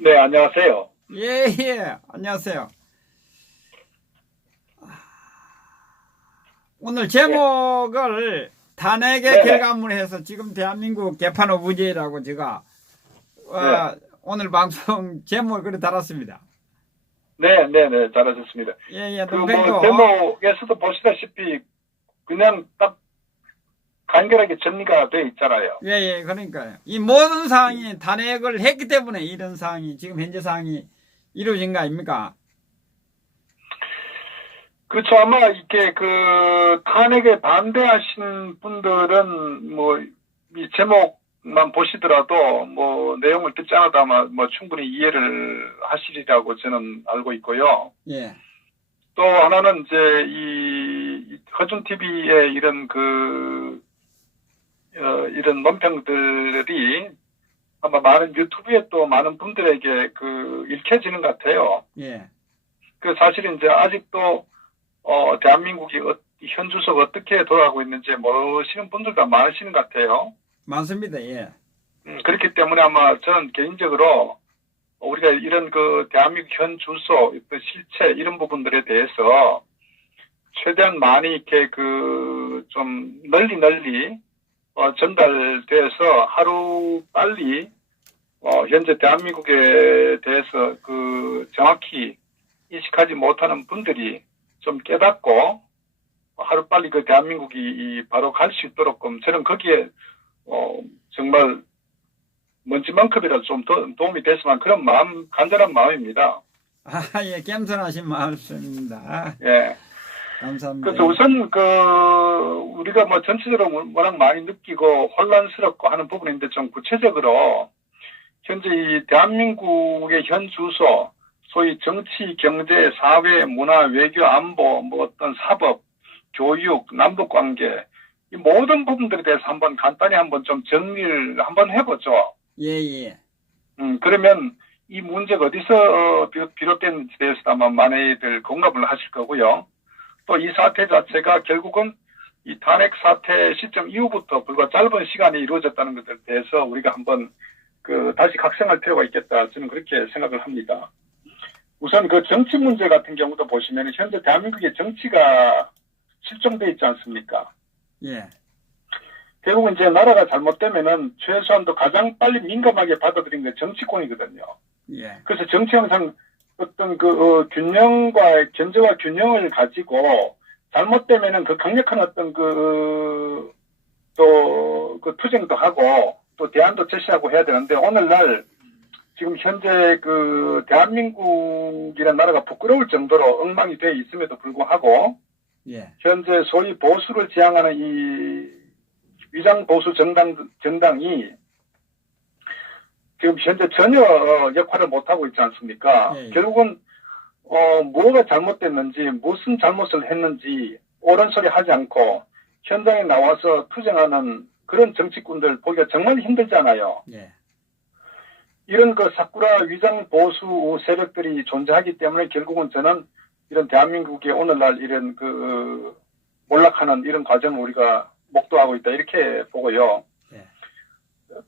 네, 안녕하세요. 예, 예, 안녕하세요. 오늘 예, 제목을 탄핵의 네네, 결과물 해서 지금 대한민국 개판 오부제라고 제가 네, 오늘 방송 제목을 그래 달았습니다. 네, 잘하셨습니다. 예, 예, 그 뭐, 동생도, 제목에서도 보시다시피, 그냥 딱 간결하게 정리가 돼 있잖아요. 예, 예, 그러니까요. 이 모든 사항이 탄핵을 했기 때문에 이런 상황이, 지금 현재 상황이 이루어진 거 아닙니까? 그렇죠. 아마 이렇게 그 탄핵에 반대하신 분들은 뭐, 이 제목만 보시더라도 뭐, 내용을 듣지 않아도 아마 뭐 충분히 이해를 하시리라고 저는 알고 있고요. 예, 또 하나는 이제 이 허준 TV의 이런 이런 논평들이 아마 많은 유튜브에 또 많은 분들에게 읽혀지는 것 같아요. 예, 그 사실은 이제 아직도, 대한민국이 현 주소가 어떻게 돌아가고 있는지 모르시는 분들도 많으시는 것 같아요. 많습니다. 예, 그렇기 때문에 아마 저는 개인적으로 우리가 이런 대한민국 현 주소, 그 실체, 이런 부분들에 대해서 최대한 많이 이렇게 좀 널리 전달돼서 하루 빨리 현재 대한민국에 대해서 정확히 인식하지 못하는 분들이 좀 깨닫고 하루 빨리 대한민국이 바로 갈 수 있도록 저는 거기에 정말 먼지만큼이라도 좀 도움이 됐으면 그런 마음, 간절한 마음입니다. 아, 예, 겸손하신 말씀입니다. 예. 감사합니다. 그래서 우선 우리가 뭐 전체적으로 워낙 많이 느끼고 혼란스럽고 하는 부분인데 좀 구체적으로 현재 이 대한민국의 현 주소, 소위 정치, 경제, 사회, 문화, 외교, 안보, 뭐 어떤 사법, 교육, 남북관계, 이 모든 부분들에 대해서 한번 간단히 한번 좀 정리를 한번 해보죠. 예, 예. 그러면 이 문제가 어디서 비롯된지에 대해서 아마 많이들 공감을 하실 거고요. 또 이 사태 자체가 결국은 이 탄핵 사태 시점 이후부터 불과 짧은 시간이 이루어졌다는 것에 대해서 우리가 한번 다시 각성할 필요가 있겠다. 저는 그렇게 생각을 합니다. 우선 정치 문제 같은 경우도 보시면 현재 대한민국의 정치가 실종돼 있지 않습니까? 예. 결국은 이제 나라가 잘못되면은 최소한도 가장 빨리 민감하게 받아들인 게 정치권이거든요. 예. 그래서 정치 항상 어떤 균형과 견제와 균형을 가지고 잘못되면은 강력한 어떤 투쟁도 하고 또 대안도 제시하고 해야 되는데 오늘날 지금 현재 대한민국이라는 나라가 부끄러울 정도로 엉망이 되어 있음에도 불구하고 예. 현재 소위 보수를 지향하는 이 위장 보수 정당이 지금 현재 전혀 역할을 못하고 있지 않습니까? 예, 예. 결국은 뭐가 잘못됐는지 무슨 잘못을 했는지 옳은 소리 하지 않고 현장에 나와서 투쟁하는 그런 정치꾼들 보기가 정말 힘들잖아요. 예. 이런 사쿠라 위장 보수 세력들이 존재하기 때문에 결국은 저는 이런 대한민국의 오늘날 이런 몰락하는 이런 과정을 우리가 목도하고 있다 이렇게 보고요. 예.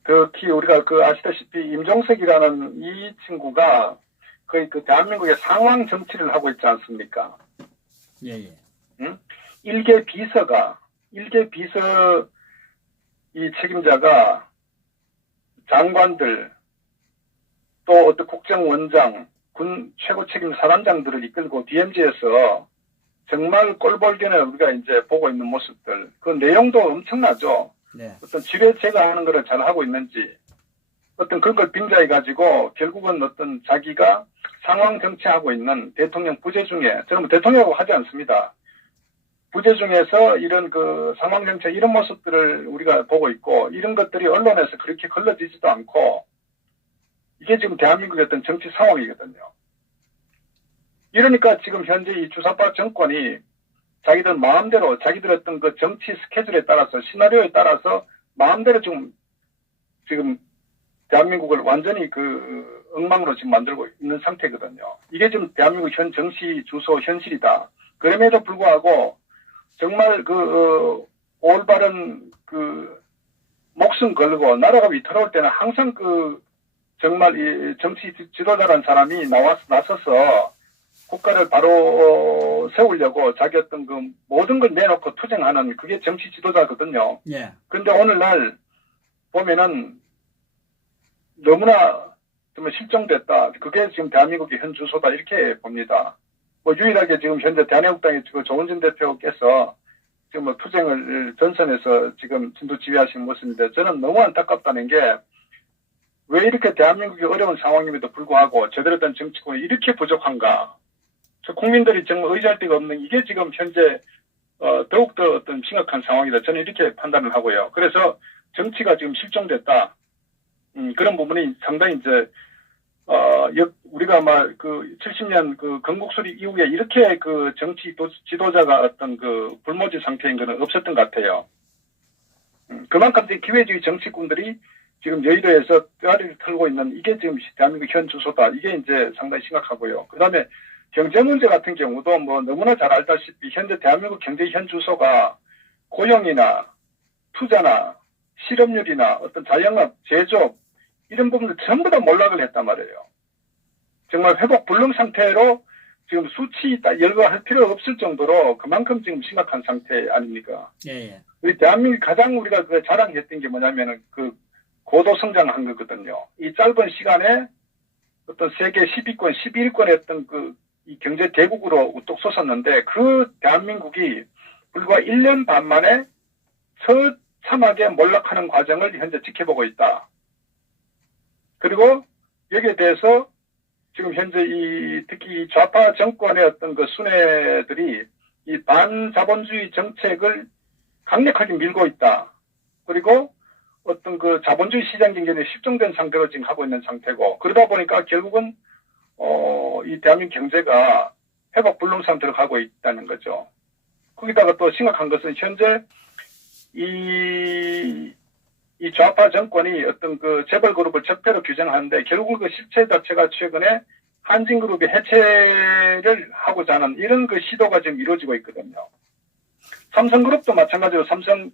특히 우리가 아시다시피 임종석이라는 이 친구가 거의 대한민국의 상황 정치를 하고 있지 않습니까? 예, 예. 응? 일개 비서 이 책임자가 장관들 또 어떤 국정원장, 군 최고 책임 사단장들을 이끌고 DMZ에서 정말 꼴볼견을 우리가 이제 보고 있는 모습들, 그 내용도 엄청나죠. 네. 어떤 지뢰 제거하는 것을 잘 하고 있는지, 어떤 그런 걸 빙자해 가지고 결국은 어떤 자기가 상황 정치하고 있는 대통령 부재 중에, 저는 대통령이라고 하지 않습니다. 부재 중에서 이런 상황 정치 이런 모습들을 우리가 보고 있고, 이런 것들이 언론에서 그렇게 걸러지지도 않고, 이게 지금 대한민국의 어떤 정치 상황이거든요. 이러니까 지금 현재 이 주사파 정권이 자기들 마음대로 자기들 어떤 정치 스케줄에 따라서 시나리오에 따라서 마음대로 지금 대한민국을 완전히 엉망으로 지금 만들고 있는 상태거든요. 이게 지금 대한민국 현 정치 주소 현실이다. 그럼에도 불구하고 정말 올바른 목숨 걸고 나라가 위태로울 때는 항상 정말 이 정치 지도자라는 사람이 나서서 국가를 바로 세우려고 자기 어떤 그 모든 걸 내놓고 투쟁하는 그게 정치 지도자거든요. 예. 그런데 오늘날 보면은 너무나 정말 실종됐다. 그게 지금 대한민국의 현 주소다 이렇게 봅니다. 뭐 유일하게 지금 현재 대한민국당의 조원진 대표께서 지금 뭐 투쟁을 전선에서 지금 진도 지휘하시는 모습인데 저는 너무 안타깝다는 게 왜 이렇게 대한민국이 어려운 상황임에도 불구하고 제대로 된 정치권이 이렇게 부족한가? 국민들이 정말 의지할 데가 없는 이게 지금 현재 더욱더 어떤 심각한 상황이다. 저는 이렇게 판단을 하고요. 그래서 정치가 지금 실종됐다. 그런 부분이 상당히 이제 우리가 아마 그 70년 그 건국수립 이후에 이렇게 그 정치 지도자가 어떤 그 불모지 상태인 것은 없었던 것 같아요. 그만큼 이제 기회주의 정치꾼들이 지금 여의도에서 뼈아리를 털고 있는 이게 지금 대한민국 현 주소다. 이게 이제 상당히 심각하고요. 그 다음에 경제 문제 같은 경우도 뭐 너무나 잘 알다시피 현재 대한민국 경제 현 주소가 고용이나 투자나 실업률이나 어떤 자영업, 제조업 이런 부분들 전부 다 몰락을 했단 말이에요. 정말 회복 불능 상태로 지금 수치 열거할 필요가 없을 정도로 그만큼 지금 심각한 상태 아닙니까? 예. 우리 대한민국 가장 우리가 그 자랑했던 게 뭐냐면은 그 고도 성장한 거거든요. 이 짧은 시간에 어떤 세계 10위권, 11위권에 어떤 그 이 경제 대국으로 우뚝 솟았는데 그 대한민국이 불과 1년 반 만에 처참하게 몰락하는 과정을 현재 지켜보고 있다. 그리고 여기에 대해서 지금 현재 특히 좌파 정권의 어떤 그 순회들이 이 반자본주의 정책을 강력하게 밀고 있다. 그리고 어떤 그 자본주의 시장 경제는 실종된 상태로 지금 하고 있는 상태고 그러다 보니까 결국은 이 대한민국 경제가 회복 불능 상태로 가고 있다는 거죠. 거기다가 또 심각한 것은 현재 이 좌파 정권이 어떤 그 재벌 그룹을 적폐로 규정하는데 결국 그 실체 자체가 최근에 한진그룹의 해체를 하고자 하는 이런 그 시도가 지금 이루어지고 있거든요. 삼성그룹도 마찬가지로 삼성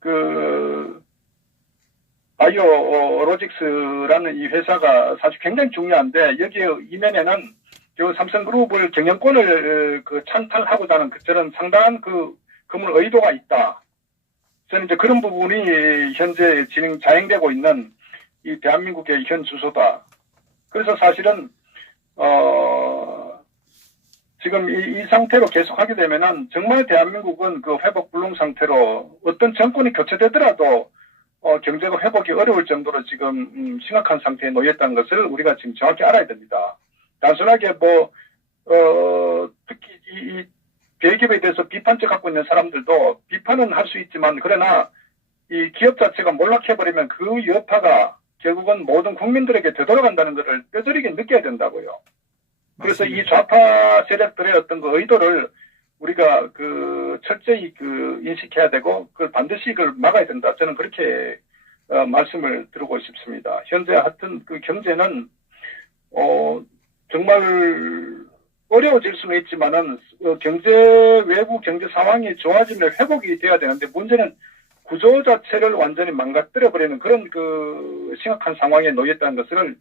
그 바이오로직스라는 이 회사가 사실 굉장히 중요한데 여기 이면에는 그 삼성그룹을 경영권을 그 찬탈하고자 하는 저런 상당한 그 그물 의도가 있다. 저는 이제 그런 부분이 현재 자행되고 있는 이 대한민국의 현 주소다. 그래서 사실은 지금 이 상태로 계속하게 되면은 정말 대한민국은 그 회복 불능 상태로 어떤 정권이 교체되더라도 경제가 회복이 어려울 정도로 지금 심각한 상태에 놓였다는 것을 우리가 지금 정확히 알아야 됩니다. 단순하게 특히 이 대기업에 대해서 비판적 갖고 있는 사람들도 비판은 할 수 있지만 그러나 이 기업 자체가 몰락해버리면 그 여파가 결국은 모든 국민들에게 되돌아간다는 것을 뼈저리게 느껴야 된다고요. 그래서 맞습니다. 이 좌파 세력들의 어떤 그 의도를 우리가 그 철저히 그 인식해야 되고 그걸 반드시 그걸 막아야 된다. 저는 그렇게 말씀을 드리고 싶습니다. 현재 하여튼 그 경제는 정말 어려워질 수는 있지만은 외부 경제 상황이 좋아지면 회복이 돼야 되는데 문제는 구조 자체를 완전히 망가뜨려 버리는 그런 그 심각한 상황에 놓였다는 것을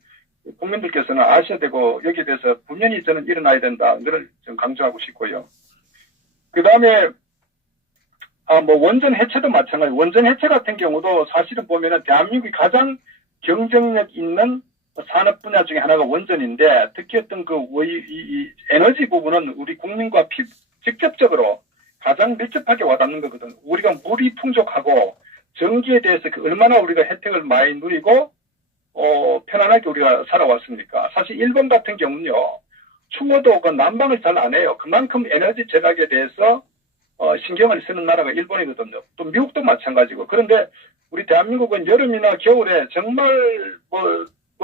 국민들께서는 아셔야 되고 여기에 대해서 분명히 저는 일어나야 된다. 이걸 좀 강조하고 싶고요. 그 다음에 원전 해체도 마찬가지. 원전 해체 같은 경우도 사실은 보면은 대한민국이 가장 경쟁력 있는 산업 분야 중에 하나가 원전인데 특히 어떤 이 에너지 부분은 우리 국민과 직접적으로 가장 밀접하게 와닿는 거거든. 우리가 물이 풍족하고 전기에 대해서 얼마나 우리가 혜택을 많이 누리고 편안하게 우리가 살아왔습니까? 사실 일본 같은 경우는요. 추워도 그 난방을 잘 안 해요. 그만큼 에너지 절약에 대해서 신경을 쓰는 나라가 일본이거든요. 또 미국도 마찬가지고. 그런데 우리 대한민국은 여름이나 겨울에 정말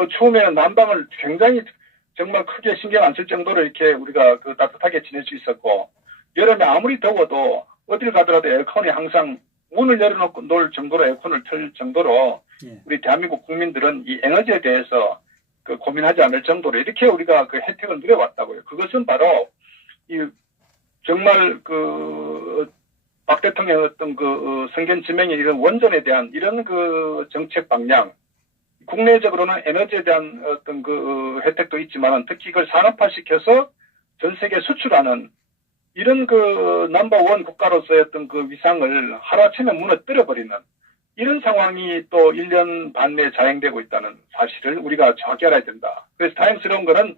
추우면 난방을 굉장히 정말 크게 신경 안 쓸 정도로 이렇게 우리가 그 따뜻하게 지낼 수 있었고 여름에 아무리 더워도 어딜 가더라도 에어컨이 항상 문을 열어놓고 놀 정도로 에어컨을 틀 정도로 우리 대한민국 국민들은 이 에너지에 대해서 그 고민하지 않을 정도로 이렇게 우리가 그 혜택을 누려왔다고요. 그것은 바로 정말 박 대통령의 어떤 선견 지명의 이런 원전에 대한 이런 그 정책 방향 국내적으로는 에너지에 대한 어떤 그 혜택도 있지만 특히 이걸 산업화시켜서 전 세계 수출하는 이런 그 넘버원 국가로서의 어떤 그 위상을 하루아침에 무너뜨려 버리는 이런 상황이 또 1년 반 내에 자행되고 있다는 사실을 우리가 정확히 알아야 된다. 그래서 다행스러운 거는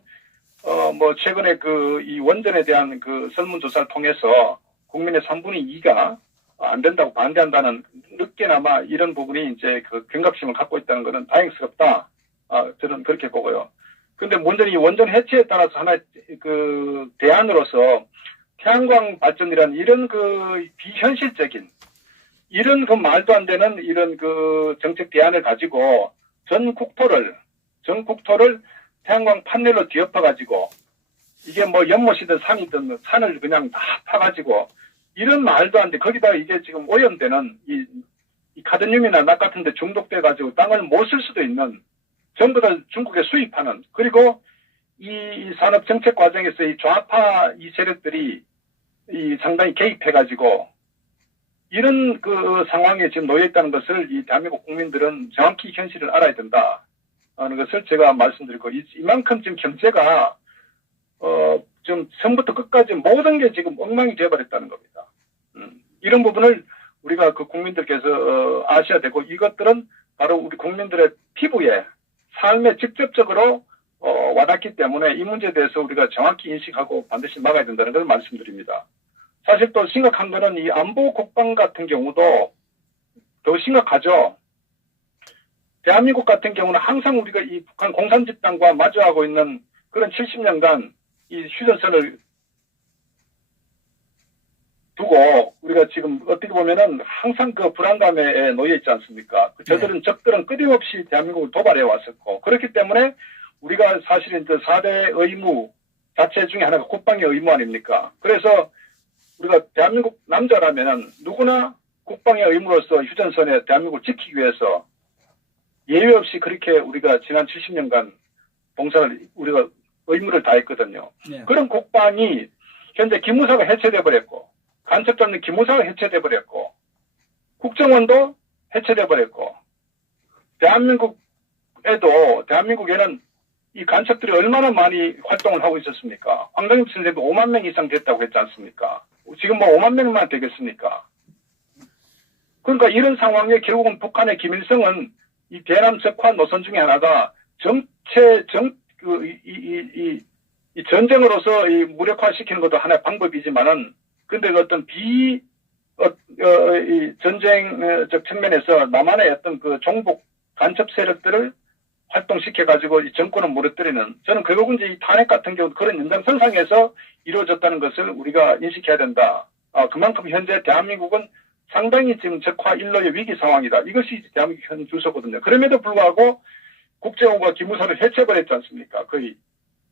뭐 최근에 그 이 원전에 대한 그 설문조사를 통해서 국민의 3분의 2가 안 된다고 반대한다는 늦게나마 이런 부분이 이제 그 경각심을 갖고 있다는 것은 다행스럽다. 저는 그렇게 보고요. 근데 문제는 이 원전 해체에 따라서 하나의 그 대안으로서 태양광 발전이라는 이런 그 비현실적인 이런 그 말도 안 되는 이런 그 정책 대안을 가지고 전 국토를 태양광 판넬로 뒤엎어 가지고 이게 뭐 연못이든 산이든 산을 그냥 다 파가지고 이런 말도 안 돼. 거기다가 이게 지금 오염되는 이 카드뮴이나 낙 같은 데 중독돼 가지고 땅을 못 쓸 수도 있는 전부 다 중국에 수입하는 그리고 이 산업 정책 과정에서 이 좌파 이 세력들이 이 상당히 개입해 가지고 이런 그 상황에 지금 놓여 있다는 것을 이 대한민국 국민들은 정확히 현실을 알아야 된다 하는 것을 제가 말씀드리고 이만큼 지금 경제가 좀 처음부터 끝까지 모든 게 지금 엉망이 되어버렸다는 겁니다. 이런 부분을 우리가 그 국민들께서 아셔야 되고 이것들은 바로 우리 국민들의 피부에 삶에 직접적으로 와닿기 때문에 이 문제에 대해서 우리가 정확히 인식하고 반드시 막아야 된다는 걸 말씀드립니다. 사실 또 심각한 거는 이 안보 국방 같은 경우도 더 심각하죠. 대한민국 같은 경우는 항상 우리가 이 북한 공산 집단과 마주하고 있는 그런 70년간 이 휴전선을 두고 우리가 지금 어떻게 보면은 항상 그 불안감에 놓여 있지 않습니까? 저들은 적들은 끊임없이 대한민국을 도발해 왔었고 그렇기 때문에 우리가 사실은 그 4대 의무 자체 중에 하나가 국방의 의무 아닙니까? 그래서 우리가 대한민국 남자라면은 누구나 국방의 의무로서 휴전선에 대한민국을 지키기 위해서 예외 없이 그렇게 우리가 지난 70년간 봉사를 우리가 의무를 다했거든요. 네. 그런 국방이 현재 기무사가 해체돼 버렸고 간첩 잡는 기무사가 해체돼 버렸고 국정원도 해체돼 버렸고 대한민국에는 이 간첩들이 얼마나 많이 활동을 하고 있었습니까? 황당익 선생도 5만 명 이상 됐다고 했지 않습니까? 지금 뭐 5만 명만 되겠습니까? 그러니까 이런 상황에 결국은 북한의 김일성은 이 대남 적화 노선 중에 하나가 이 전쟁으로서 이 무력화시키는 것도 하나의 방법이지만은 근데 그 어떤 이 전쟁적 측면에서 남한의 어떤 그 종북 간첩 세력들을 활동시켜가지고 이 정권을 무너뜨리는 저는 결국은 이제 이 탄핵 같은 경우 그런 연장선상에서 이루어졌다는 것을 우리가 인식해야 된다. 그만큼 현재 대한민국은 상당히 지금 적화 일로의 위기 상황이다. 이것이 대한민국 현 주소거든요. 그럼에도 불구하고 국제원과 기무사를 해체버렸지 않습니까? 거의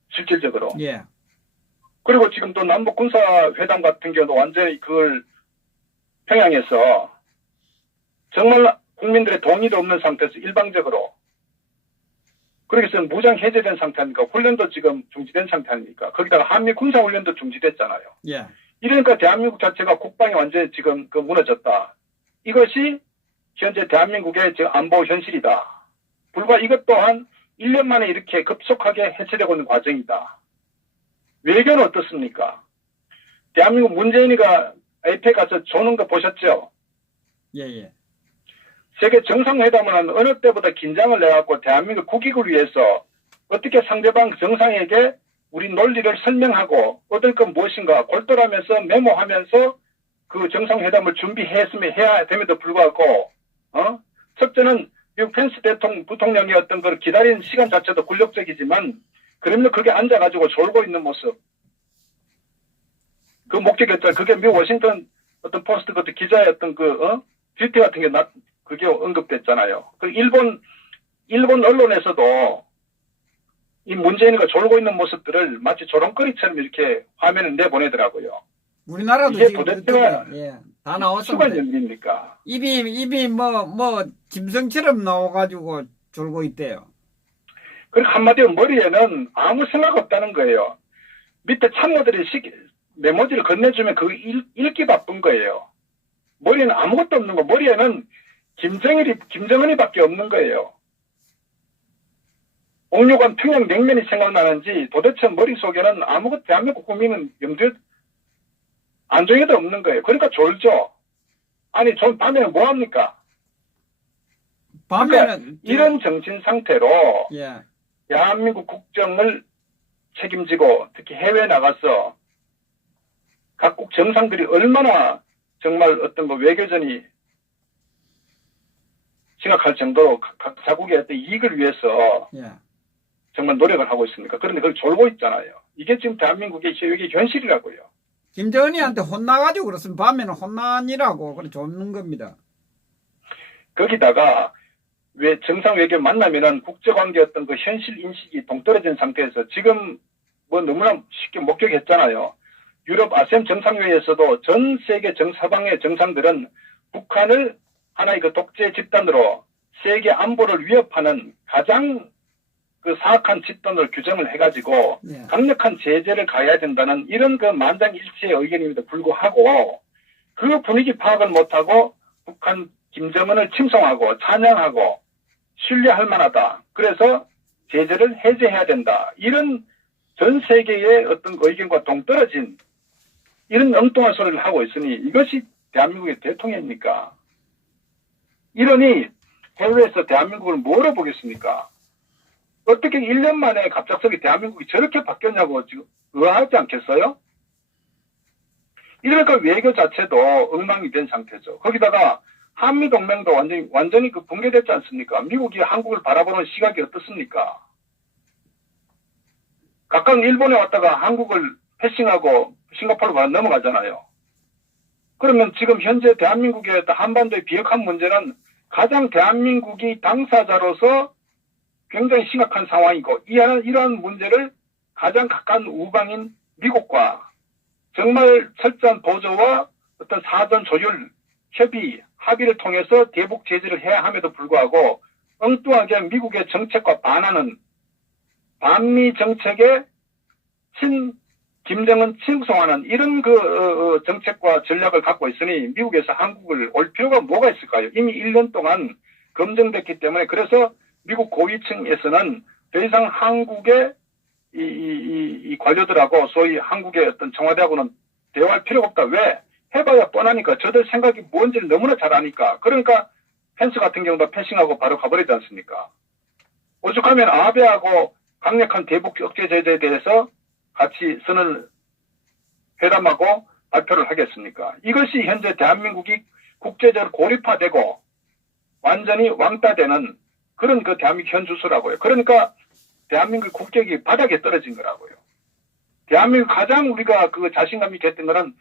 실질적으로. 예. 그리고 지금 또 남북 군사회담 같은 경우도 완전히 그걸 평양에서 정말 국민들의 동의도 없는 상태에서 일방적으로 그렇게 해서 무장 해제된 상태 아닙니까? 훈련도 지금 중지된 상태 아닙니까? 거기다가 한미 군사훈련도 중지됐잖아요. 예. 이러니까 대한민국 자체가 국방이 완전히 지금 그 무너졌다. 이것이 현재 대한민국의 지금 안보 현실이다. 불과 이것 또한 1년 만에 이렇게 급속하게 해체되고 있는 과정이다. 외교는 어떻습니까? 대한민국 문재인이가 APEC 가서 조는 거 보셨죠? 예. 세계 정상회담은 어느 때보다 긴장을 내갖고 대한민국 국익을 위해서 어떻게 상대방 정상에게 우리 논리를 설명하고 얻을 건 무엇인가 골똘하면서 메모하면서 그 정상회담을 준비했으면 해야 됨에도 불구하고 첫째는 미국 펜스 부통령의 어떤 걸 기다리는 시간 자체도 굴욕적이지만 그러면 그게 앉아가지고 졸고 있는 모습 그 목격했잖아요. 그게 미국 워싱턴 어떤 포스트 그 기자의 어떤 뷰티 같은 게 그게 언급됐잖아요. 그 일본 언론에서도 이 문재인이가 졸고 있는 모습들을 마치 조롱거리처럼 이렇게 화면을 내보내더라고요. 우리나라도 이게 지금 도대체가 다 나왔습니다. 수가 연기입니까? 입이 뭐 짐승처럼 나와가지고 졸고 있대요. 그리고 한마디로 머리에는 아무 생각 없다는 거예요. 밑에 참모들이 메모지를 건네주면 그거 읽기 바쁜 거예요. 머리에는 아무것도 없는 거. 머리에는 김정은이밖에 없는 거예요. 옥류관 평양 냉면이 생각나는지 도대체 머릿속에는 아무것도 대한민국 국민은 염두에 안정에도 없는 거예요. 그러니까 졸죠. 아니 좀 밤에는 뭐합니까? 그러니까 밤에는 이런 정신 상태로 예. 대한민국 국정을 책임지고 특히 해외에 나가서 각국 정상들이 얼마나 정말 어떤 거 외교전이 심각할 정도로 각 자국의 어떤 이익을 위해서 예. 정말 노력을 하고 있습니까? 그런데 그걸 졸고 있잖아요. 이게 지금 대한민국의 이게 현실이라고요. 김정은이한테 혼나가지고 그렇습니다. 밤에는 혼난이라고 그래 쫓는 겁니다. 거기다가 왜 정상 외교 만나면은 국제관계 어떤 그 현실 인식이 동떨어진 상태에서 지금 뭐 너무나 쉽게 목격했잖아요. 유럽 아세안 정상회의에서도 전 세계 사방의 정상들은 북한을 하나의 그 독재 집단으로 세계 안보를 위협하는 가장 그 사악한 집단으로 규정을 해가지고 예. 강력한 제재를 가해야 된다는 이런 그 만장일치의 의견임에도 불구하고 그 분위기 파악을 못하고 북한 김정은을 칭송하고 찬양하고 신뢰할 만하다. 그래서 제재를 해제해야 된다. 이런 전 세계의 어떤 의견과 동떨어진 이런 엉뚱한 소리를 하고 있으니 이것이 대한민국의 대통령입니까? 이러니 해외에서 대한민국을 뭐로 보겠습니까? 어떻게 1년 만에 갑작스럽게 대한민국이 저렇게 바뀌었냐고 지금 의아하지 않겠어요? 이러니까 외교 자체도 엉망이 된 상태죠. 거기다가 한미동맹도 완전히 그 붕괴됐지 않습니까? 미국이 한국을 바라보는 시각이 어떻습니까? 각각 일본에 왔다가 한국을 패싱하고 싱가포르로 바로 넘어가잖아요. 그러면 지금 현재 대한민국의 한반도의 비핵화 문제는 가장 대한민국이 당사자로서 굉장히 심각한 상황이고 이러한 문제를 가장 가까운 우방인 미국과 정말 철저한 보조와 어떤 사전 조율, 협의, 합의를 통해서 대북 제재를 해야 함에도 불구하고 엉뚱하게 미국의 정책과 반하는 반미 정책에 김정은 칭송하는 이런 그 정책과 전략을 갖고 있으니 미국에서 한국을 올 필요가 뭐가 있을까요? 이미 1년 동안 검증됐기 때문에 그래서 미국 고위층에서는 더 이상 한국의 이 관료들하고 소위 한국의 어떤 청와대하고는 대화할 필요가 없다. 왜? 해봐야 뻔하니까 저들 생각이 뭔지를 너무나 잘 아니까. 그러니까 펜스 같은 경우도 패싱하고 바로 가버리지 않습니까? 오죽하면 아베하고 강력한 대북 억제 제재에 대해서 같이 선을 회담하고 발표를 하겠습니까? 이것이 현재 대한민국이 국제적으로 고립화되고 완전히 왕따되는 그런 그 대한민국 현주소라고요. 그러니까 대한민국 국격이 바닥에 떨어진 거라고요. 대한민국 가장 우리가 그 자신감 있게 했던 거는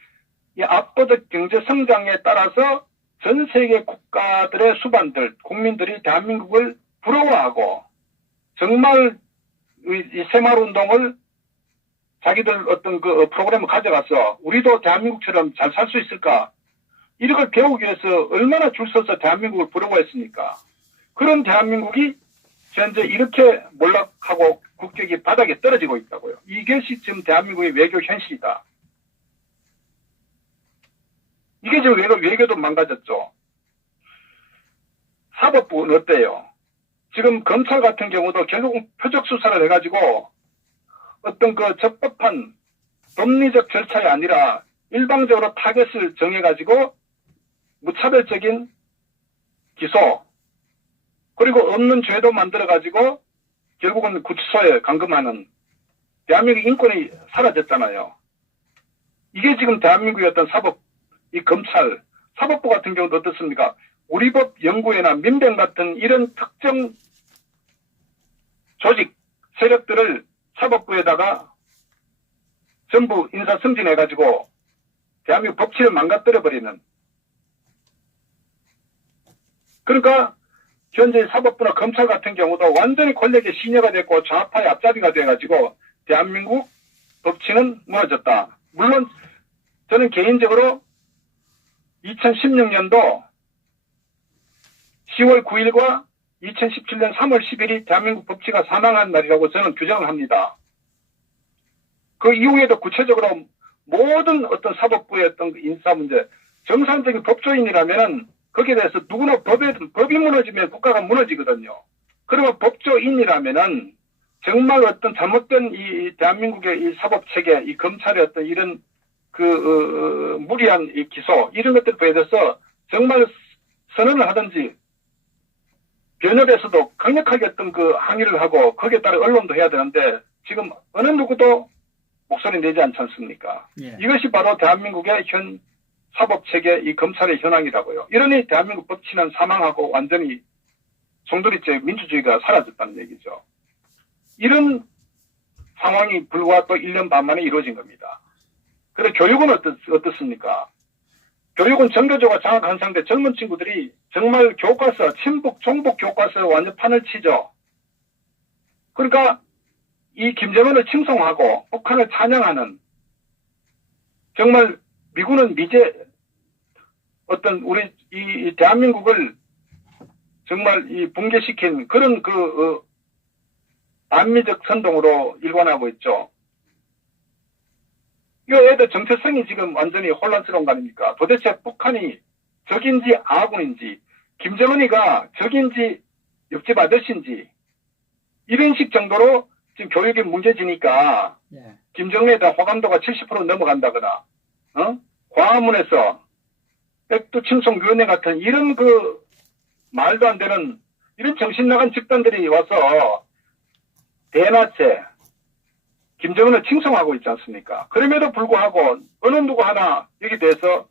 이 압도적 경제 성장에 따라서 전 세계 국가들의 수반들, 국민들이 대한민국을 부러워하고 정말 이 새마을운동을 자기들 어떤 그 프로그램을 가져가서 우리도 대한민국처럼 잘 살 수 있을까? 이런 걸 배우기 위해서 얼마나 줄 서서 대한민국을 부러워했습니까? 그런 대한민국이 현재 이렇게 몰락하고 국격이 바닥에 떨어지고 있다고요. 이것이 지금 대한민국의 외교 현실이다. 이게 지금 외교도 망가졌죠. 사법부는 어때요? 지금 검찰 같은 경우도 결국 표적 수사를 해가지고 어떤 그 적법한 법리적 절차가 아니라 일방적으로 타겟을 정해가지고 무차별적인 기소 그리고 없는 죄도 만들어가지고 결국은 구치소에 감금하는 대한민국 인권이 사라졌잖아요. 이게 지금 대한민국의 어떤 사법, 이 검찰, 사법부 같은 경우도 어떻습니까? 우리 법 연구회나 민병 같은 이런 특정 조직, 세력들을 사법부에다가 전부 인사 승진해가지고 대한민국 법치를 망가뜨려버리는. 그러니까 현재 사법부나 검찰 같은 경우도 완전히 권력의 신여가 됐고 좌파의 앞잡이가 돼가지고 대한민국 법치는 무너졌다. 물론 저는 개인적으로 2016년도 10월 9일과 2017년 3월 10일이 대한민국 법치가 사망한 날이라고 저는 규정을 합니다. 그 이후에도 구체적으로 모든 어떤 사법부의 어떤 인사 문제, 정상적인 법조인이라면은 거기에 대해서 누구나 법이 무너지면 국가가 무너지거든요. 그러면 법조인이라면은 정말 어떤 잘못된 이 대한민국의 이 사법체계, 이 검찰의 어떤 이런 무리한 이 기소, 이런 것들에 대해서 정말 선언을 하든지, 변협에서도 강력하게 어떤 그 항의를 하고, 거기에 따라 언론도 해야 되는데, 지금 어느 누구도 목소리 내지 않지 않습니까? 예. 이것이 바로 대한민국의 현 사법체계, 이 검찰의 현황이라고요. 이러니 대한민국 법치는 사망하고 완전히 송두리째 민주주의가 사라졌다는 얘기죠. 이런 상황이 불과 또 1년 반 만에 이루어진 겁니다. 그래 교육은 어떻습니까? 교육은 정교조가 장악한 상태 젊은 친구들이 정말 교과서, 친북, 종북 교과서에 완전 판을 치죠. 그러니까 이 김정은을 칭송하고 북한을 찬양하는, 정말 미군은 미제 어떤 우리 이 대한민국을 정말 이 붕괴시킨 그런 반미적 선동으로 일관하고 있죠. 이거 애들 정체성이 지금 완전히 혼란스러운 거 아닙니까? 도대체 북한이 적인지 아군인지, 김정은이가 적인지 옆집 아저씨인지, 이런 식 정도로 지금 교육이 문제지니까, 예. 김정은에 대한 호감도가 70% 넘어간다거나, 광화문에서 백두 칭송위원회 같은 이런 말도 안 되는 이런 정신 나간 집단들이 와서 대낮에 김정은을 칭송하고 있지 않습니까? 그럼에도 불구하고 어느 누구 하나 여기 대해서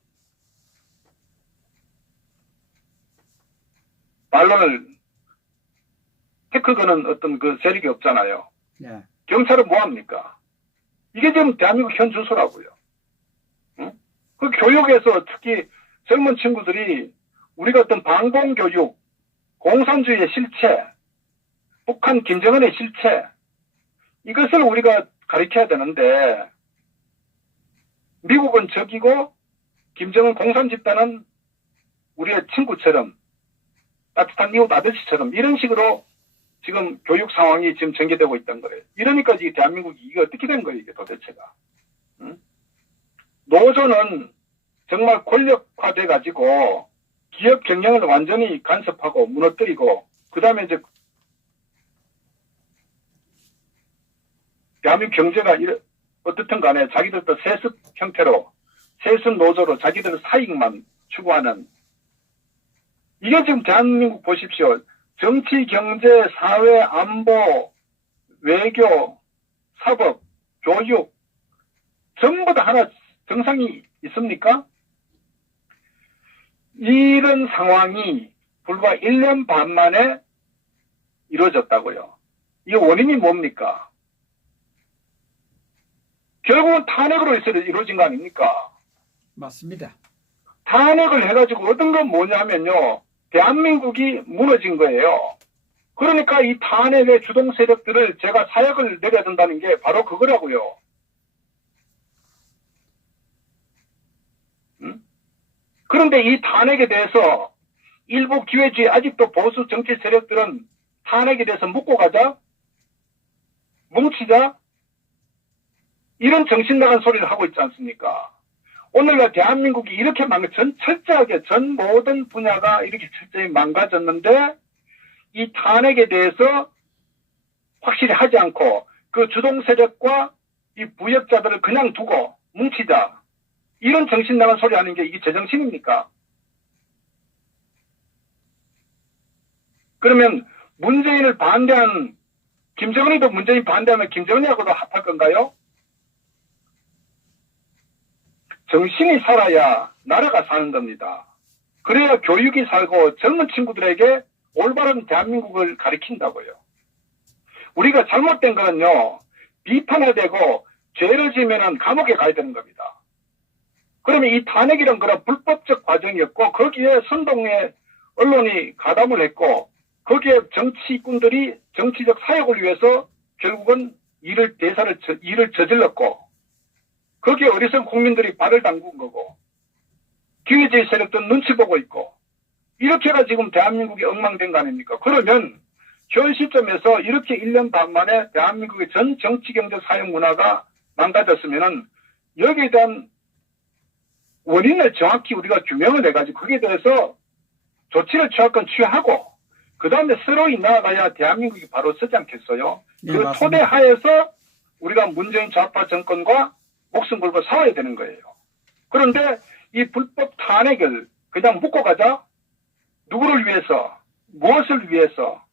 반론을 태클 거는 어떤 그 세력이 없잖아요. 예. 경찰은 뭐합니까? 이게 지금 대한민국 현 주소라고요. 응? 그 교육에서 특히 젊은 친구들이 우리가 어떤 반공교육, 공산주의의 실체, 북한 김정은의 실체, 이것을 우리가 가르쳐야 되는데, 미국은 적이고 김정은 공산 집단은 우리의 친구처럼, 따뜻한 미국 아저씨처럼 이런 식으로 지금 교육 상황이 지금 전개되고 있다는 거예요. 이러니까 지금 대한민국이 이게 어떻게 된 거예요, 이게 도대체가. 응? 노조는 정말 권력화돼 가지고 기업 경영을 완전히 간섭하고 무너뜨리고, 그 다음에 이제 대한민국 경제가 어떻든 간에 자기들도 세습 형태로, 세습 노조로 자기들 사익만 추구하는, 이게 지금 대한민국 보십시오. 정치, 경제, 사회, 안보, 외교, 사법, 교육, 전부 다 하나 정상이 있습니까? 이런 상황이 불과 1년 반 만에 이루어졌다고요. 이 원인이 뭡니까? 결국은 탄핵으로 이루어진 거 아닙니까? 맞습니다. 탄핵을 해가지고 얻은 건 뭐냐면요, 대한민국이 무너진 거예요. 그러니까 이 탄핵의 주동 세력들을 제가 사약을 내려야 된다는 게 바로 그거라고요. 그런데 이 탄핵에 대해서 일부 기회주의 아직도 보수 정치 세력들은 탄핵에 대해서 묻고 가자, 뭉치자, 이런 정신 나간 소리를 하고 있지 않습니까? 오늘날 대한민국이 이렇게 철저하게 전 모든 분야가 이렇게 철저히 망가졌는데, 이 탄핵에 대해서 확실히 하지 않고 그 주동 세력과 이 부역자들을 그냥 두고 뭉치자, 이런 정신 나간 소리 하는 게 이게 제정신입니까? 그러면 문재인을 반대한 김정은이도 문재인 반대하면 김정은이하고도 합할 건가요? 정신이 살아야 나라가 사는 겁니다. 그래야 교육이 살고 젊은 친구들에게 올바른 대한민국을 가르친다고요. 우리가 잘못된 거는요, 비판화되고 죄를 지으면 감옥에 가야 되는 겁니다. 그러면 이 탄핵이란 그런 불법적 과정이었고, 거기에 선동의 언론이 가담을 했고, 거기에 정치꾼들이 정치적 사역을 위해서 결국은 일을 저질렀고, 거기에 어리석은 국민들이 발을 담근 거고, 기회주의 세력들은 눈치 보고 있고, 이렇게가 지금 대한민국이 엉망된 거 아닙니까? 그러면 현 시점에서 이렇게 1년 반 만에 대한민국의 전 정치, 경제, 사회 문화가 망가졌으면은 여기에 대한 원인을 정확히 우리가 규명을 해가지고 거기에 대해서 조치를 취할 건 취하고, 그 다음에 새로이 나아가야 대한민국이 바로 서지 않겠어요? 네, 그 맞습니다. 토대 하에서 우리가 문재인 좌파 정권과 목숨 걸고 싸워야 되는 거예요. 그런데 이 불법 탄핵을 그냥 묻고 가자? 누구를 위해서? 무엇을 위해서?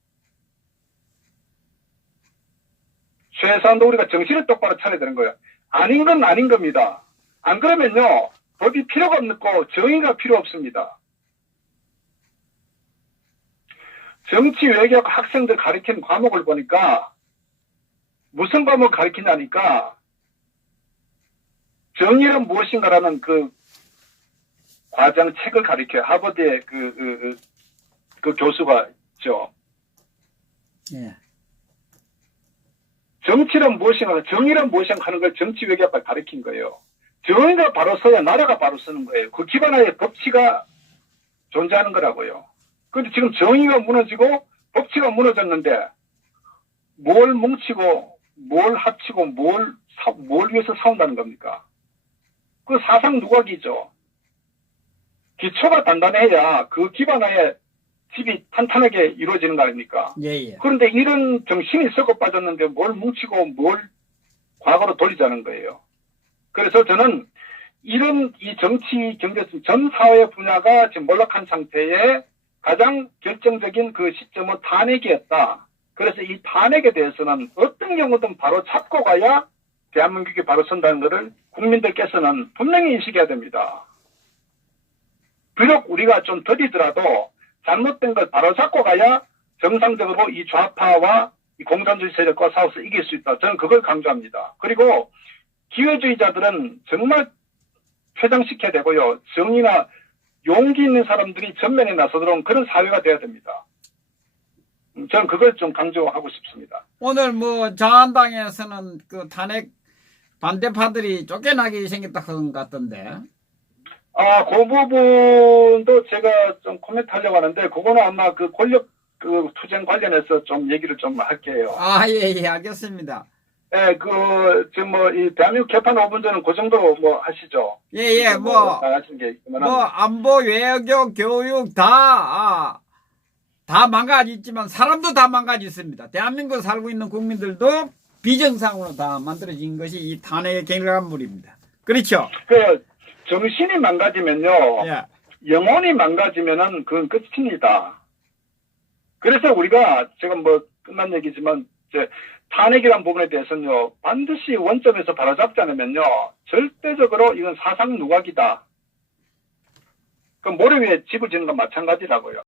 최소한도 우리가 정신을 똑바로 차려야 되는 거예요. 아닌 건 아닌 겁니다. 안 그러면요, 법이 필요가 없고 정의가 필요 없습니다. 정치 외교학 학생들 가르치는 과목을 보니까 무슨 과목을 가르치냐니까 정의는 무엇인가라는 그 과정 책을 가르쳐요. 하버드의 그 교수가 있죠. 예. 정치는 무엇인가, 정의는 무엇인가 하는 걸 정치 외교학과 가르친 거예요. 정의가 바로 서야 나라가 바로 서는 거예요. 그 기반하에 법치가 존재하는 거라고요. 그런데 지금 정의가 무너지고 법치가 무너졌는데 뭘 뭉치고 뭘 합치고 뭘 위해서 싸운다는 겁니까? 그 사상 누각이죠. 기초가 단단해야 그 기반하에 집이 탄탄하게 이루어지는 거 아닙니까? 예, 예. 그런데 이런 정신이 썩어 빠졌는데 뭘 뭉치고 뭘 과거로 돌리자는 거예요. 그래서 저는 이런 이 정치, 경제, 전 사회 분야가 지금 몰락한 상태에 가장 결정적인 그 시점은 탄핵이었다. 그래서 이 탄핵에 대해서는 어떤 경우든 바로 잡고 가야 대한민국이 바로 선다는 것을 국민들께서는 분명히 인식해야 됩니다. 비록 우리가 좀 더디더라도 잘못된 걸 바로 잡고 가야 정상적으로 이 좌파와 이 공산주의 세력과 싸워서 이길 수 있다. 저는 그걸 강조합니다. 그리고 기회주의자들은 정말 퇴장시켜야 되고요. 정의나 용기 있는 사람들이 전면에 나서도록 그런 사회가 돼야 됩니다. 저는 그걸 좀 강조하고 싶습니다. 오늘 뭐 자한당에서는 그 탄핵 반대파들이 쫓겨나게 생겼다 그런 것 같던데. 그 부분도 제가 좀 코멘트 하려고 하는데, 그거는 아마 그 권력 그 투쟁 관련해서 좀 얘기를 좀 할게요. 예, 알겠습니다. 예, 지금 이 대한민국 개판 5분 전은 그 정도 하시죠. 예, 나가시는 게 있구나. 안보, 외교, 교육 다 망가졌지만 사람도 다 망가졌습니다. 대한민국에 살고 있는 국민들도 비정상으로 다 만들어진 것이 이 탄핵의 결과물입니다. 그렇죠? 정신이 망가지면요, 예. 영혼이 망가지면은 그건 끝입니다. 그래서 우리가 지금 끝난 얘기지만 탄핵이라는 부분에 대해서는요, 반드시 원점에서 바로잡지 않으면요, 절대적으로 이건 사상 누각이다. 그 모래 위에 집을 짓는 건 마찬가지라고요.